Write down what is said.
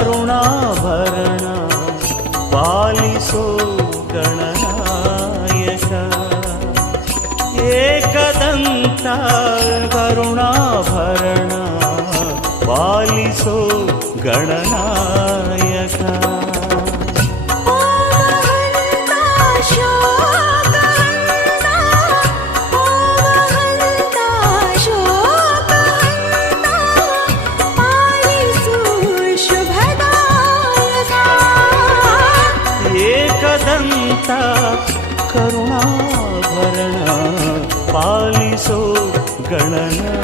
करुणाभरण पालिसो गणनायक एकदन्ता करुणाभरण पालिसो गणनायक एकदन्ता करुणाभरण पालिसो गणना